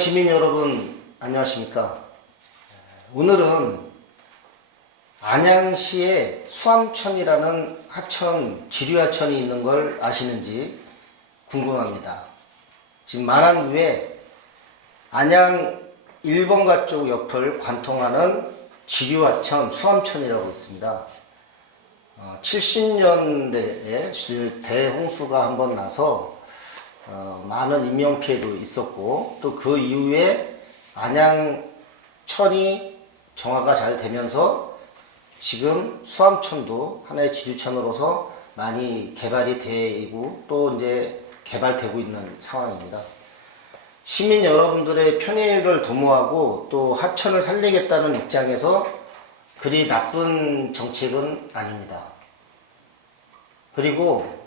시민 여러분, 안녕하십니까? 오늘은 안양시에 수암천이라는 하천, 지류하천이 있는 걸 아시는지 궁금합니다. 지금 만안구에 안양 1번가 쪽 옆을 관통하는 지류하천, 수암천이라고 있습니다. 70년대에 대홍수가 한번 나서 많은 인명피해도 있었고, 또 그 이후에 안양천이 정화가 잘 되면서 지금 수암천도 하나의 지류천으로서 많이 개발이 되고 또 이제 개발되고 있는 상황입니다. 시민 여러분들의 편의를 도모하고 또 하천을 살리겠다는 입장에서 그리 나쁜 정책은 아닙니다. 그리고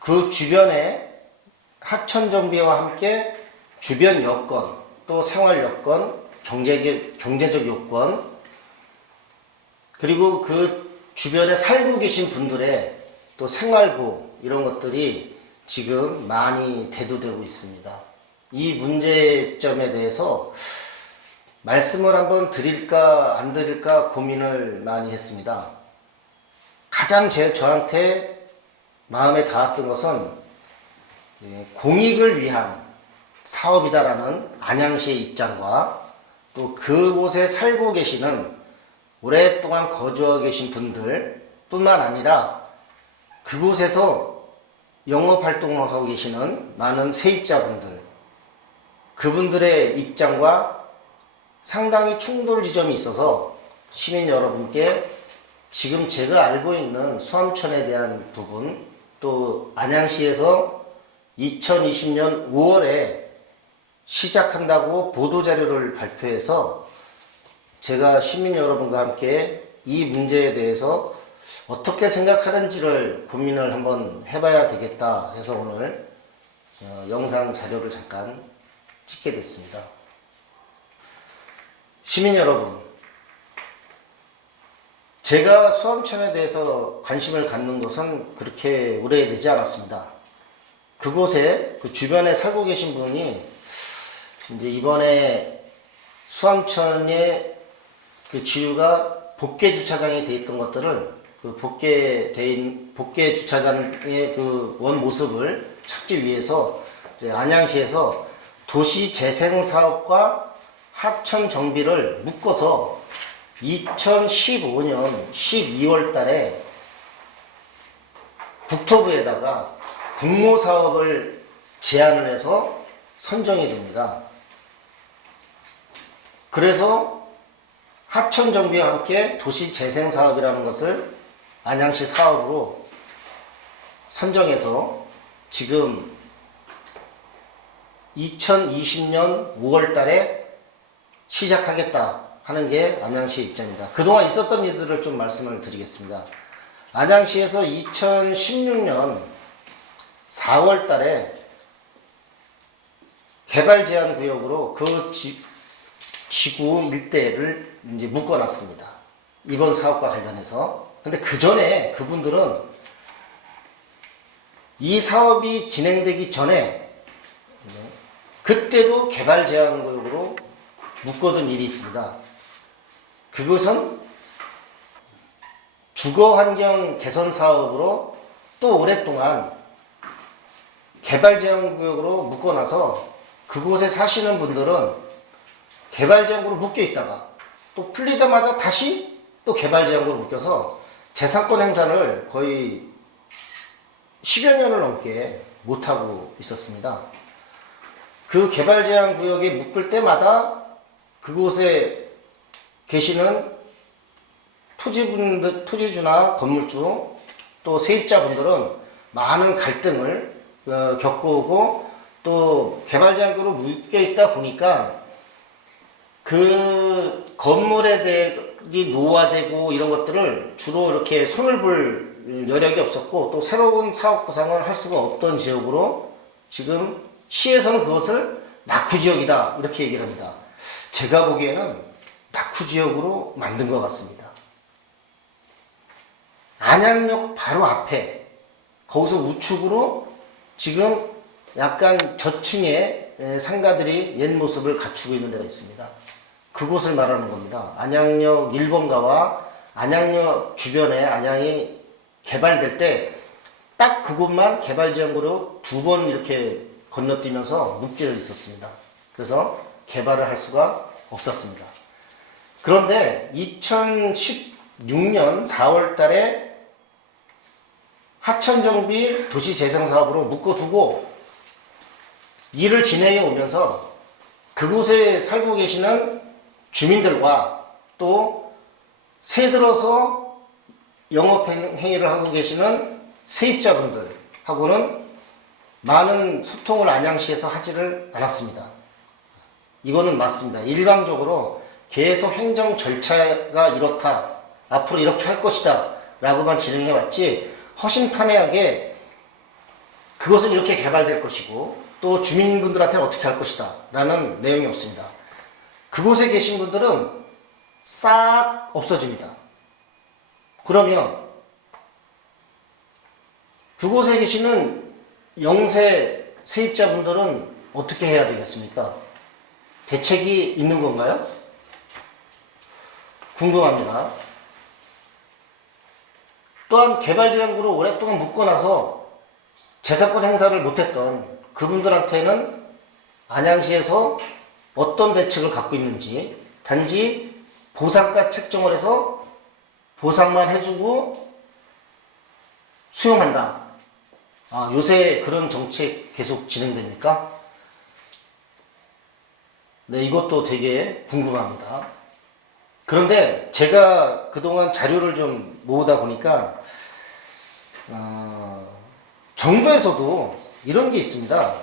그 주변에 하천 정비와 함께 주변 여건, 또 생활 여건, 경제적 요건, 그리고 그 주변에 살고 계신 분들의 또 생활고 이런 것들이 지금 많이 대두되고 있습니다. 이 문제점에 대해서 말씀을 한번 드릴까 안 드릴까 고민을 많이 했습니다. 가장 저한테 마음에 닿았던 것은 공익을 위한 사업이다라는 안양시의 입장과 또 그곳에 살고 계시는 오랫동안 거주하고 계신 분들 뿐만 아니라 그곳에서 영업활동을 하고 계시는 많은 세입자분들, 그분들의 입장과 상당히 충돌 지점이 있어서 시민 여러분께 지금 제가 알고 있는 수암천에 대한 부분, 또 안양시에서 2020년 5월에 시작한다고 보도자료를 발표해서 제가 시민 여러분과 함께 이 문제에 대해서 어떻게 생각하는지를 고민을 한번 해봐야 되겠다 해서 오늘 영상 자료를 잠깐 찍게 됐습니다. 시민 여러분, 제가 수암천에 대해서 관심을 갖는 것은 그렇게 오래되지 않았습니다. 그곳에 그 주변에 살고 계신 분이 이제 이번에 수암천의 그 지류가 복개 주차장이 돼 있던 것들을 그 복개 주차장의 그 원 모습을 찾기 위해서 이제 안양시에서 도시 재생 사업과 하천 정비를 묶어서 2015년 12월 달에 국토부에다가 공모사업을 제안을 해서 선정이 됩니다. 그래서 하천 정비와 함께 도시 재생 사업이라는 것을 안양시 사업으로 선정해서 지금 2020년 5월 달에 시작하겠다 하는 게 안양시의 입장입니다. 그동안 있었던 일들을 좀 말씀을 드리겠습니다. 안양시에서 2016년 4월 달에 개발 제한 구역으로 그 지구 일대를 이제 묶어놨습니다. 이번 사업과 관련해서. 근데 그 전에 그분들은 이 사업이 진행되기 전에 그때도 개발 제한 구역으로 묶어둔 일이 있습니다. 그것은 주거 환경 개선 사업으로 또 오랫동안 개발 제한 구역으로 묶어놔서 그곳에 사시는 분들은 개발 제한구로 묶여 있다가 또 풀리자마자 다시 또 개발 제한구로 묶여서 재산권 행사를 거의 10여 년을 넘게 못하고 있었습니다. 그 개발 제한 구역에 묶을 때마다 그곳에 계시는 토지주나 건물주 또 세입자분들은 많은 갈등을 겪어오고 또 개발 제한구로 묶여 있다 보니까 그 건물에 대해 노화되고 이런 것들을 주로 이렇게 손을 볼 여력이 없었고 또 새로운 사업 구상을 할 수가 없던 지역으로 지금 시에서는 그것을 낙후지역이다 이렇게 얘기를 합니다. 제가 보기에는 낙후지역으로 만든 것 같습니다. 안양역 바로 앞에 거기서 우측으로 지금 약간 저층에 상가들이 옛 모습을 갖추고 있는 데가 있습니다. 그곳을 말하는 겁니다. 안양역 1번가와 안양역 주변에 안양이 개발될 때 딱 그곳만 개발지역으로 2번 이렇게 건너뛰면서 묶여 있었습니다. 그래서 개발을 할 수가 없었습니다. 그런데 2016년 4월 달에 하천정비 도시재생사업으로 묶어두고 일을 진행해 오면서 그곳에 살고 계시는 주민들과 또 새 들어서 영업행위를 하고 계시는 세입자분들하고는 많은 소통을 안양시에서 하지를 않았습니다. 이거는 맞습니다. 일방적으로 계속 행정 절차가 이렇다, 앞으로 이렇게 할 것이다 라고만 진행해 왔지 허심탄회하게 그것은 이렇게 개발될 것이고 또 주민분들한테는 어떻게 할 것이다 라는 내용이 없습니다. 그곳에 계신 분들은 싹 없어집니다. 그러면 그곳에 계시는 영세 세입자분들은 어떻게 해야 되겠습니까? 대책이 있는 건가요? 궁금합니다. 또한 개발지역으로 오랫동안 묶어놔서 재산권 행사를 못했던 그분들한테는 안양시에서 어떤 대책을 갖고 있는지 단지 보상가 책정을 해서 보상만 해주고 수용한다. 요새 그런 정책 계속 진행됩니까? 네, 이것도 되게 궁금합니다. 그런데 제가 그동안 자료를 좀 모으다 보니까 정부에서도 이런 게 있습니다.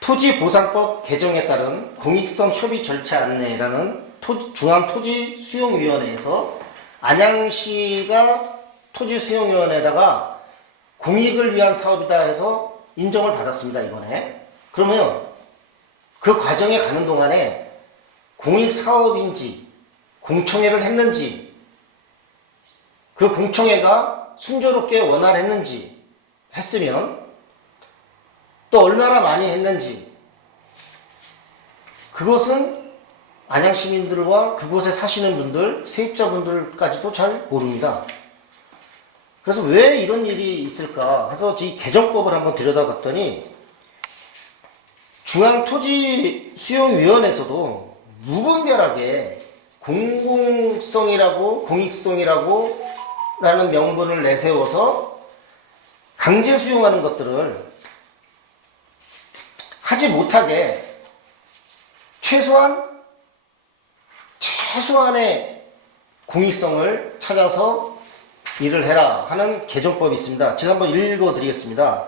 토지보상법 개정에 따른 공익성 협의 절차 안내라는 중앙토지수용위원회에서 안양시가 토지수용위원회에다가 공익을 위한 사업이다 해서 인정을 받았습니다, 이번에. 그러면 그 과정에 가는 동안에 공익사업인지 공청회를 했는지 그 공청회가 순조롭게 원활했는지 했으면 또 얼마나 많이 했는지 그것은 안양 시민들과 그곳에 사시는 분들, 세입자분들까지도 잘 모릅니다. 그래서 왜 이런 일이 있을까 해서 이 개정법을 한번 들여다봤더니 중앙토지수용위원회에서도 무분별하게 공공성이라고 공익성이라고 라는 명분을 내세워서 강제 수용하는 것들을 하지 못하게 최소한의 공익성을 찾아서 일을 해라 하는 개정법이 있습니다. 제가 한번 읽어드리겠습니다.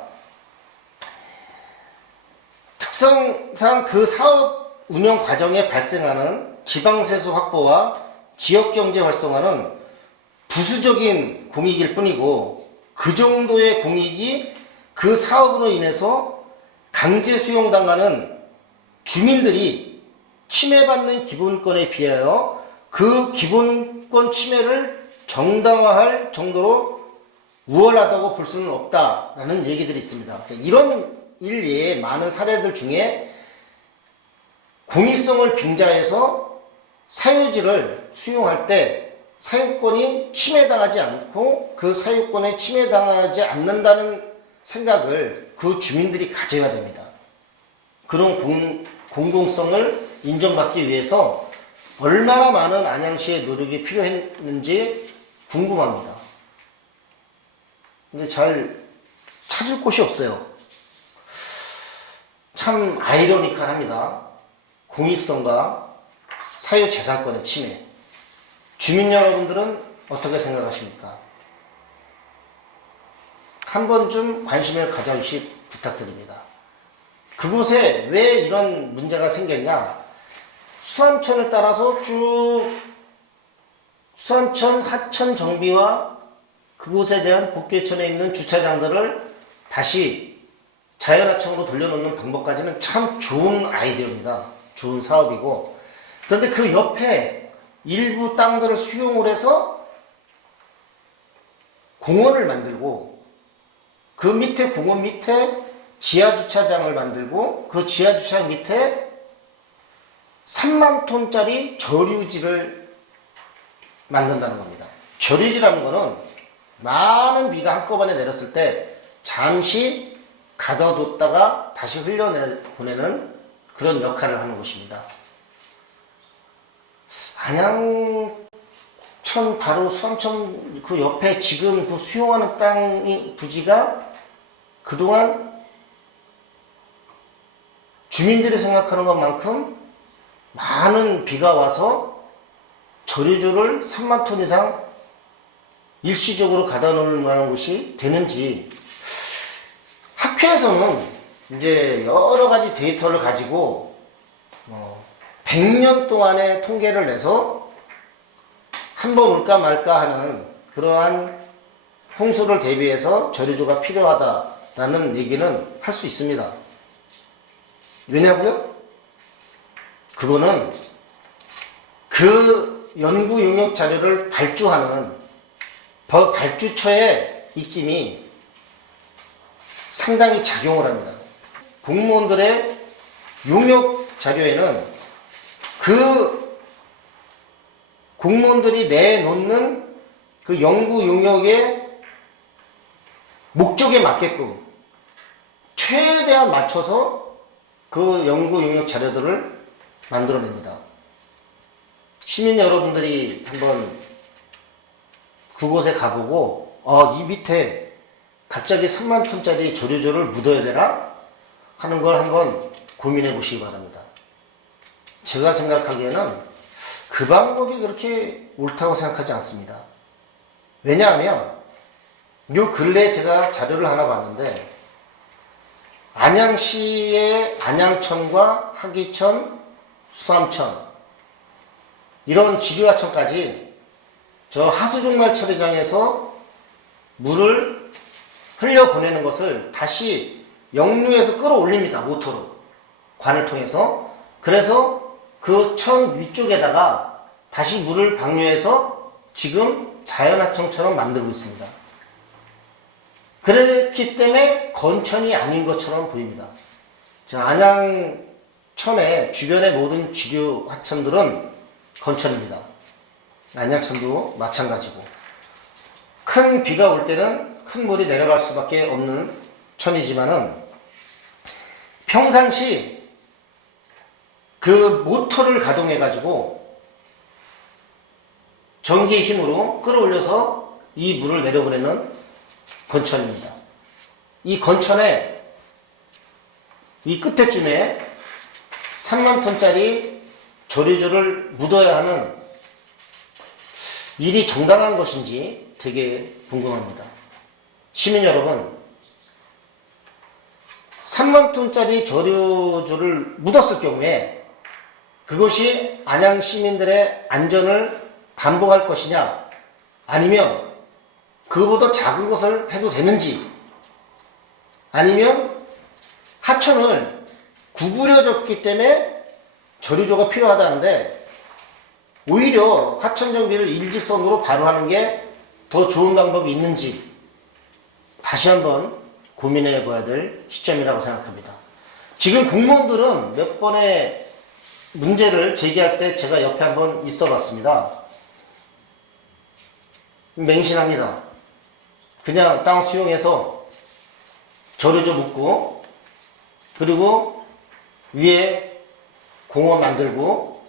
특성상 그 사업 운영 과정에 발생하는 지방세수 확보와 지역경제 활성화는 부수적인 공익일 뿐이고 그 정도의 공익이 그 사업으로 인해서 강제 수용당하는 주민들이 침해받는 기본권에 비하여 그 기본권 침해를 정당화할 정도로 우월하다고 볼 수는 없다라는 얘기들이 있습니다. 이런 일 외에 많은 사례들 중에 공익성을 빙자해서 사유지를 수용할 때 사유권이 침해당하지 않고 그 사유권에 침해당하지 않는다는 생각을 그 주민들이 가져야 됩니다. 그런 공공성을 인정받기 위해서 얼마나 많은 안양시의 노력이 필요했는지 궁금합니다. 근데 잘 찾을 곳이 없어요. 참 아이러니컬합니다. 공익성과 사유재산권의 침해. 주민 여러분들은 어떻게 생각하십니까? 한 번쯤 관심을 가져주시 부탁드립니다. 그곳에 왜 이런 문제가 생겼냐? 수암천을 따라서 쭉 수암천 하천 정비와 그곳에 대한 복개천에 있는 주차장들을 다시 자연하천으로 돌려놓는 방법까지는 참 좋은 아이디어입니다. 좋은 사업이고, 그런데 그 옆에 일부 땅들을 수용을 해서 공원을 만들고 그 밑에 공원 밑에 지하주차장을 만들고 그 지하주차장 밑에 3만 톤짜리 저류지를 만든다는 겁니다. 저류지라는 거는 많은 비가 한꺼번에 내렸을 때 잠시 가둬뒀다가 다시 흘려보내는 그런 역할을 하는 곳입니다. 안양천 바로 수암천 그 옆에 지금 그 수용하는 땅이 부지가 그동안 주민들이 생각하는 것만큼 많은 비가 와서 저류조를 3만 톤 이상 일시적으로 가다 놓을 만한 곳이 되는지 학회에서는 이제 여러 가지 데이터를 가지고 100년 동안의 통계를 내서 한 번 올까 말까 하는 그러한 홍수를 대비해서 저류조가 필요하다라는 얘기는 할 수 있습니다. 왜냐고요? 그거는 그 연구 용역 자료를 발주하는 발주처의 입김이 상당히 작용을 합니다. 공무원들의 용역 자료에는 그 공무원들이 내놓는 그 연구 용역의 목적에 맞게끔 최대한 맞춰서 그 연구 용역 자료들을 만들어냅니다. 시민 여러분들이 한번 그곳에 가보고 이 밑에 갑자기 3만 톤짜리 저류조를 묻어야 되나? 하는 걸 한번 고민해 보시기 바랍니다. 제가 생각하기에는 그 방법이 그렇게 옳다고 생각하지 않습니다. 왜냐하면 요 근래에 제가 자료를 하나 봤는데 안양시의 안양천과 하기천, 수암천 이런 지류하천까지 저 하수종말 처리장에서 물을 흘려보내는 것을 다시 역류해서 끌어올립니다. 모터로. 관을 통해서. 그래서 그 천 위쪽에다가 다시 물을 방류해서 지금 자연하천처럼 만들고 있습니다. 그렇기 때문에 건천이 아닌 것처럼 보입니다. 안양천의 주변의 모든 지류 하천들은 건천입니다. 안양천도 마찬가지고 큰 비가 올 때는 큰 물이 내려갈 수밖에 없는 천이지만은 평상시 그 모터를 가동해 가지고 전기의 힘으로 끌어올려서 이 물을 내려보내는 건천입니다. 이 건천의 이 끝에쯤에 3만 톤짜리 저류조를 묻어야 하는 일이 정당한 것인지 되게 궁금합니다. 시민 여러분, 3만 톤짜리 저류조를 묻었을 경우에 그것이 안양 시민들의 안전을 담보할 것이냐, 아니면 그보다 작은 것을 해도 되는지, 아니면 하천을 구부려졌기 때문에 저류조가 필요하다는데 오히려 하천 정비를 일직선으로 바로 하는 게 더 좋은 방법이 있는지 다시 한번 고민해 봐야 될 시점이라고 생각합니다. 지금 공무원들은 몇 번의 문제를 제기할 때 제가 옆에 한번 있어 봤습니다. 맹신합니다. 그냥 땅 수용해서 저류조 묻고 그리고 위에 공원 만들고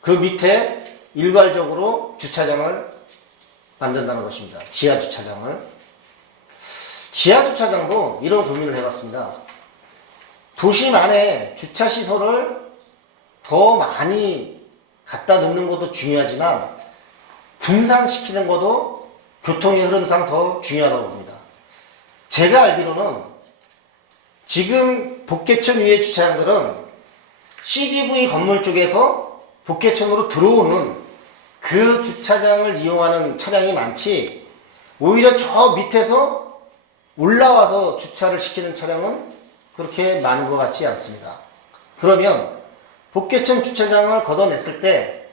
그 밑에 일괄적으로 주차장을 만든다는 것입니다. 지하주차장을. 지하주차장도 이런 고민을 해봤습니다. 도심 안에 주차시설을 더 많이 갖다 놓는 것도 중요하지만 분산시키는 것도 교통의 흐름상 더 중요하다고 봅니다. 제가 알기로는 지금 복개천 위의 주차장들은 CGV 건물 쪽에서 복개천으로 들어오는 그 주차장을 이용하는 차량이 많지, 오히려 저 밑에서 올라와서 주차를 시키는 차량은 그렇게 많은 것 같지 않습니다. 그러면 복개천 주차장을 걷어냈을 때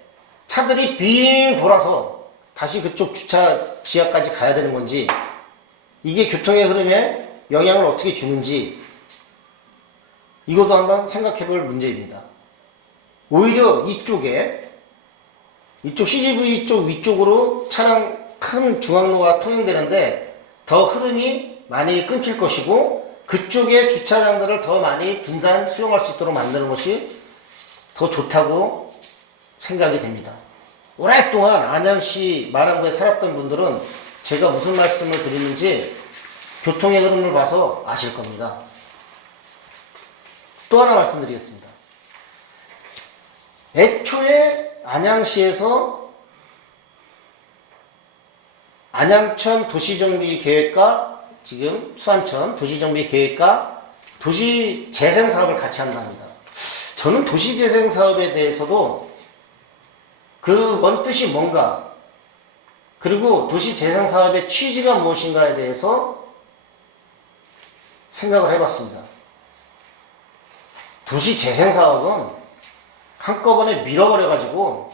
차들이 빙 돌아서 다시 그쪽 주차 지하까지 가야 되는 건지, 이게 교통의 흐름에 영향을 어떻게 주는지 이것도 한번 생각해 볼 문제입니다. 오히려 이쪽 CGV 쪽 위쪽으로 차량 큰 중앙로가 통행되는데 더 흐름이 많이 끊길 것이고 그쪽에 주차장들을 더 많이 분산 수용할 수 있도록 만드는 것이 더 좋다고 생각이 됩니다. 오랫동안 안양시 마랑구에 살았던 분들은 제가 무슨 말씀을 드리는지 교통의 흐름을 봐서 아실 겁니다. 또 하나 말씀드리겠습니다. 애초에 안양시에서 안양천 도시정비계획과 지금 수안천 도시정비계획과 도시재생사업을 같이 한답니다. 저는 도시재생사업에 대해서도 그 원뜻이 뭔가 그리고 도시재생사업의 취지가 무엇인가에 대해서 생각을 해봤습니다. 도시재생사업은 한꺼번에 밀어버려가지고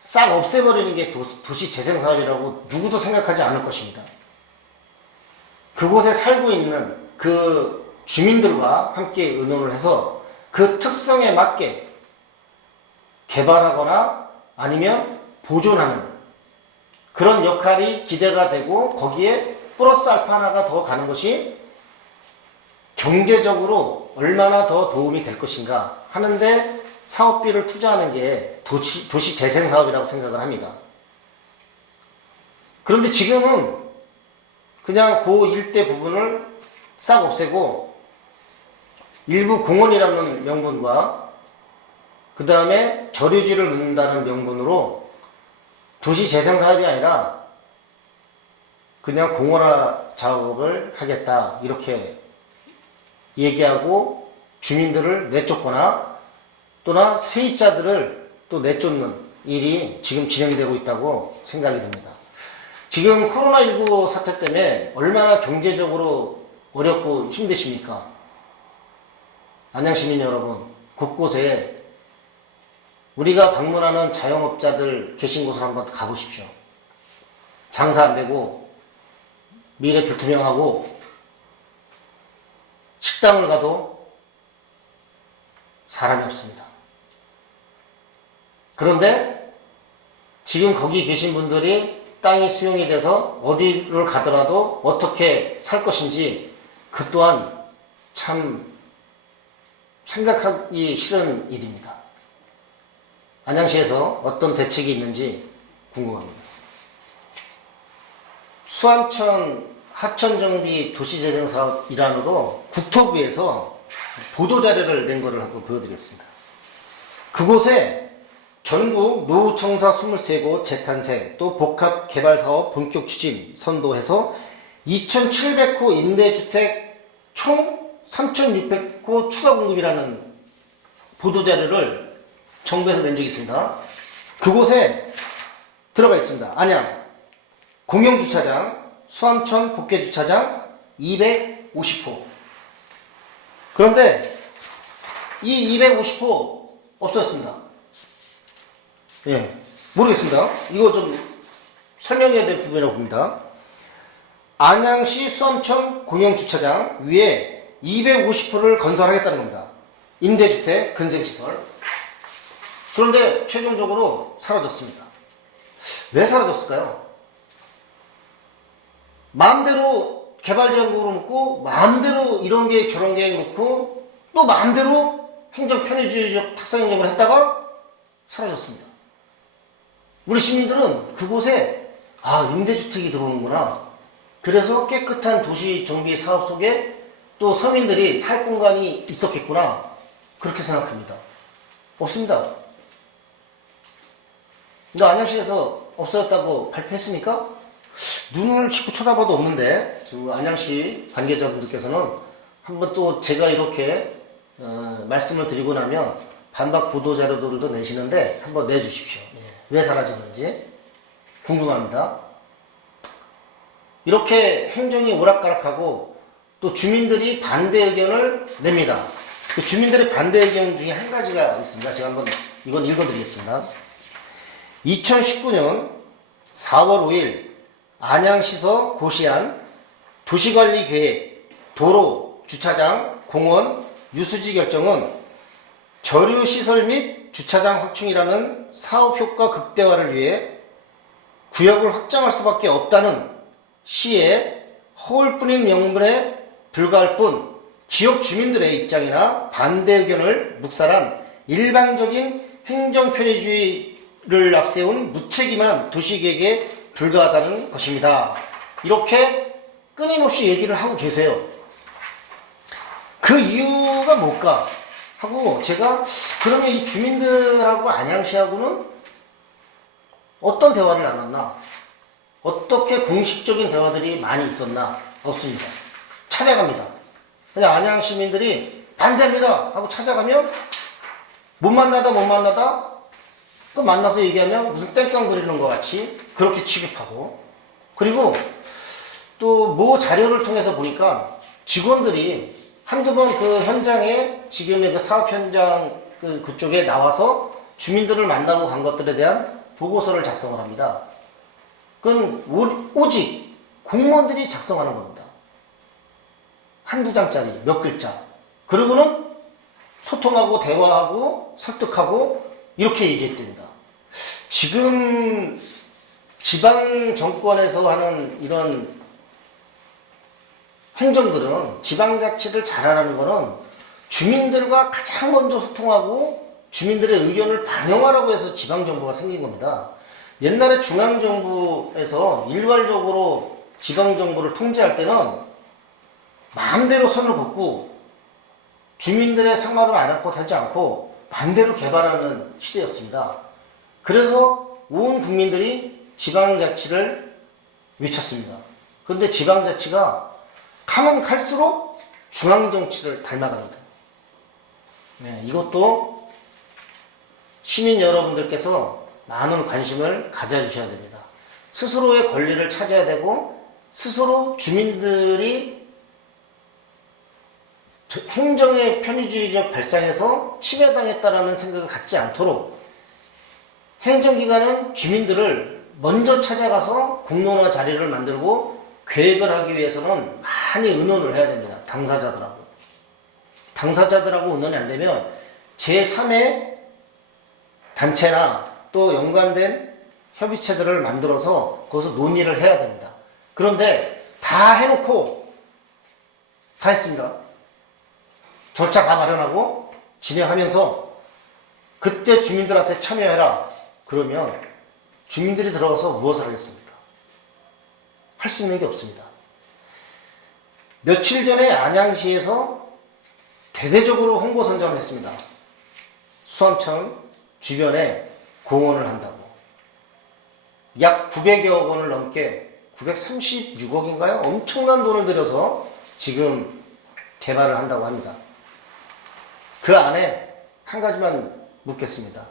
싹 없애버리는 게 도시재생사업이라고 누구도 생각하지 않을 것입니다. 그곳에 살고 있는 그 주민들과 함께 의논을 해서 그 특성에 맞게 개발하거나 아니면 보존하는 그런 역할이 기대가 되고 거기에 플러스 알파 하나가 더 가는 것이 경제적으로 얼마나 더 도움이 될 것인가 하는데 사업비를 투자하는 게 도시재생사업이라고 생각을 합니다. 그런데 지금은 그냥 그 일대 부분을 싹 없애고 일부 공원이라는 명분과 그 다음에 저류지를 넣는다는 명분으로 도시재생사업이 아니라 그냥 공원화 작업을 하겠다 이렇게 얘기하고 주민들을 내쫓거나 또나 세입자들을 또 내쫓는 일이 지금 진행되고 있다고 생각이 듭니다. 지금 코로나19 사태 때문에 얼마나 경제적으로 어렵고 힘드십니까? 안양시민 여러분, 곳곳에 우리가 방문하는 자영업자들 계신 곳을 한번 가보십시오. 장사 안 되고 미래 불투명하고 식당을 가도 사람이 없습니다. 그런데 지금 거기 계신 분들이 땅이 수용이 돼서 어디를 가더라도 어떻게 살 것인지 그 또한 참 생각하기 싫은 일입니다. 안양시에서 어떤 대책이 있는지 궁금합니다. 수안천 하천정비 도시재생사업 일환으로 국토부에서 보도자료를 낸 것을 한번 보여드리겠습니다. 그곳에 전국 노후청사 23곳 재탄생 또 복합개발사업 본격 추진 선도해서 2,700호 임대주택 총 3,600호 추가 공급이라는 보도자료를 정부에서 낸 적이 있습니다. 그곳에 들어가 있습니다. 안양 공영주차장 수안천 복개주차장 250호. 그런데 이 250호 없었습니다. 예, 모르겠습니다. 이거 좀 설명해야 될 부분이라고 봅니다. 안양시 수안천 공영주차장 위에 250호를 건설하겠다는 겁니다. 임대주택, 근생시설. 그런데 최종적으로 사라졌습니다. 왜 사라졌을까요? 마음대로 개발지원금으로 묶고 마음대로 이런 계획 저런 계획 놓고 또 마음대로 행정 편의주의적 탁상행정을 했다가 사라졌습니다. 우리 시민들은 그곳에 임대주택이 들어오는구나. 그래서 깨끗한 도시정비 사업 속에 또 서민들이 살 공간이 있었겠구나. 그렇게 생각합니다. 없습니다. 근데 안양시에서 없어졌다고 발표했습니까? 눈을 씻고 쳐다봐도 없는데 지금 안양시 관계자분들께서는 한번 또 제가 이렇게 말씀을 드리고 나면 반박 보도자료들도 내시는데 한번 내주십시오. 왜 사라졌는지 궁금합니다. 이렇게 행정이 오락가락하고 또 주민들이 반대 의견을 냅니다. 그 주민들의 반대 의견 중에 한 가지가 있습니다. 제가 한번 이건 읽어드리겠습니다. 2019년 4월 5일 안양시서 고시안 도시관리계획, 도로, 주차장, 공원, 유수지 결정은 저류시설 및 주차장 확충이라는 사업효과 극대화를 위해 구역을 확장할 수밖에 없다는 시의 허울뿐인 명분에 불과할 뿐 지역 주민들의 입장이나 반대 의견을 묵살한 일반적인 행정편의주의를 앞세운 무책임한 도시계획에 불과하다는 것입니다. 이렇게 끊임없이 얘기를 하고 계세요. 그 이유가 뭘까 하고 제가 그러면 이 주민들하고 안양시하고는 어떤 대화를 나눴나? 어떻게 공식적인 대화들이 많이 있었나? 없습니다. 찾아갑니다. 그냥 안양 시민들이 반대합니다 하고 찾아가면 못 만나다 또 만나서 얘기하면 무슨 땡깡 부리는 것 같이 그렇게 취급하고, 그리고 또 뭐 자료를 통해서 보니까 직원들이 한두 번 그 현장에 지금의 그 사업 현장 그쪽에 나와서 주민들을 만나고 간 것들에 대한 보고서를 작성을 합니다. 그건 오직 공무원들이 작성하는 겁니다. 한두 장짜리 몇 글자. 그리고는 소통하고 대화하고 설득하고 이렇게 얘기했답니다. 지금 지방 정권에서 하는 이런 행정들은 지방자치를 잘하라는 거는 주민들과 가장 먼저 소통하고 주민들의 의견을 반영하라고 해서 지방정부가 생긴 겁니다. 옛날에 중앙정부에서 일괄적으로 지방정부를 통제할 때는 마음대로 선을 긋고 주민들의 생활을 아랑곳하지 않고 마음대로 개발하는 시대였습니다. 그래서 온 국민들이 지방자치를 외쳤습니다. 그런데 지방자치가 가면 갈수록 중앙정치를 닮아갑니다. 네, 이것도 시민 여러분들께서 많은 관심을 가져주셔야 됩니다. 스스로의 권리를 찾아야 되고 스스로 주민들이 행정의 편의주의적 발상에서 침해당했다라는 생각을 갖지 않도록 행정기관은 주민들을 먼저 찾아가서 공론화 자리를 만들고 계획을 하기 위해서는 많이 의논을 해야 됩니다. 당사자들하고. 당사자들하고 의논이 안 되면 제3의 단체나 또 연관된 협의체들을 만들어서 거기서 논의를 해야 됩니다. 그런데 다 해놓고 다 했습니다. 절차 다 마련하고 진행하면서 그때 주민들한테 참여해라. 그러면 주민들이 들어가서 무엇을 하겠습니까? 할 수 있는 게 없습니다. 며칠 전에 안양시에서 대대적으로 홍보 선전을 했습니다. 수암천 주변에 공원을 한다고. 약 900여 원을 넘게 936억인가요? 엄청난 돈을 들여서 지금 개발을 한다고 합니다. 그 안에 한 가지만 묻겠습니다.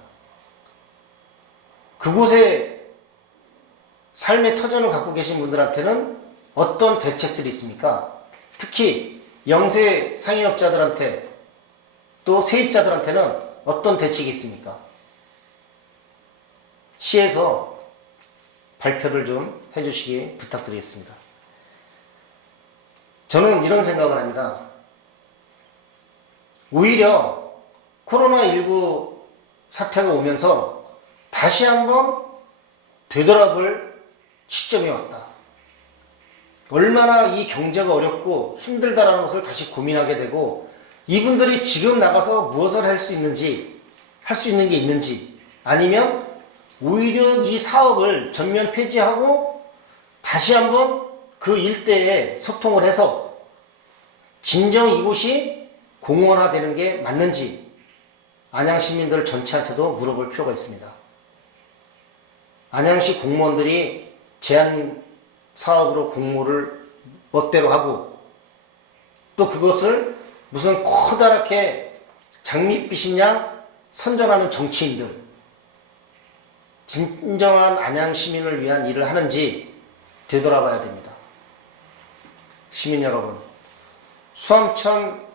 그곳에 삶의 터전을 갖고 계신 분들한테는 어떤 대책들이 있습니까? 특히 영세 상인업자들한테 또 세입자들한테는 어떤 대책이 있습니까? 시에서 발표를 좀 해주시기 부탁드리겠습니다. 저는 이런 생각을 합니다. 오히려 코로나19 사태가 오면서 다시 한번 되돌아볼 시점이 왔다. 얼마나 이 경제가 어렵고 힘들다라는 것을 다시 고민하게 되고 이분들이 지금 나가서 무엇을 할 수 있는지, 할 수 있는 게 있는지, 아니면 오히려 이 사업을 전면 폐지하고 다시 한번 그 일대에 소통을 해서 진정 이곳이 공원화되는 게 맞는지 안양 시민들 전체한테도 물어볼 필요가 있습니다. 안양시 공무원들이 제한 사업으로 공모를 멋대로 하고 또 그것을 무슨 커다랗게 장밋빛인 양 선전하는 정치인들, 진정한 안양 시민을 위한 일을 하는지 되돌아봐야 됩니다. 시민 여러분, 수암천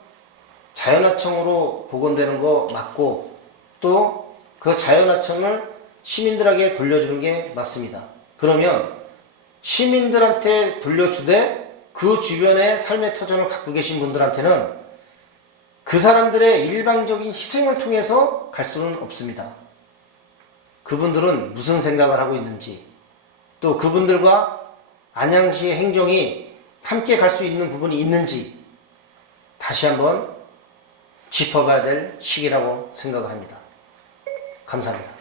자연하청으로 복원되는 거 맞고 또 그 자연하청을 시민들에게 돌려주는 게 맞습니다. 그러면 시민들한테 돌려주되 그 주변에 삶의 터전을 갖고 계신 분들한테는 그 사람들의 일방적인 희생을 통해서 갈 수는 없습니다. 그분들은 무슨 생각을 하고 있는지, 또 그분들과 안양시의 행정이 함께 갈 수 있는 부분이 있는지 다시 한번 짚어봐야 될 시기라고 생각을 합니다. 감사합니다.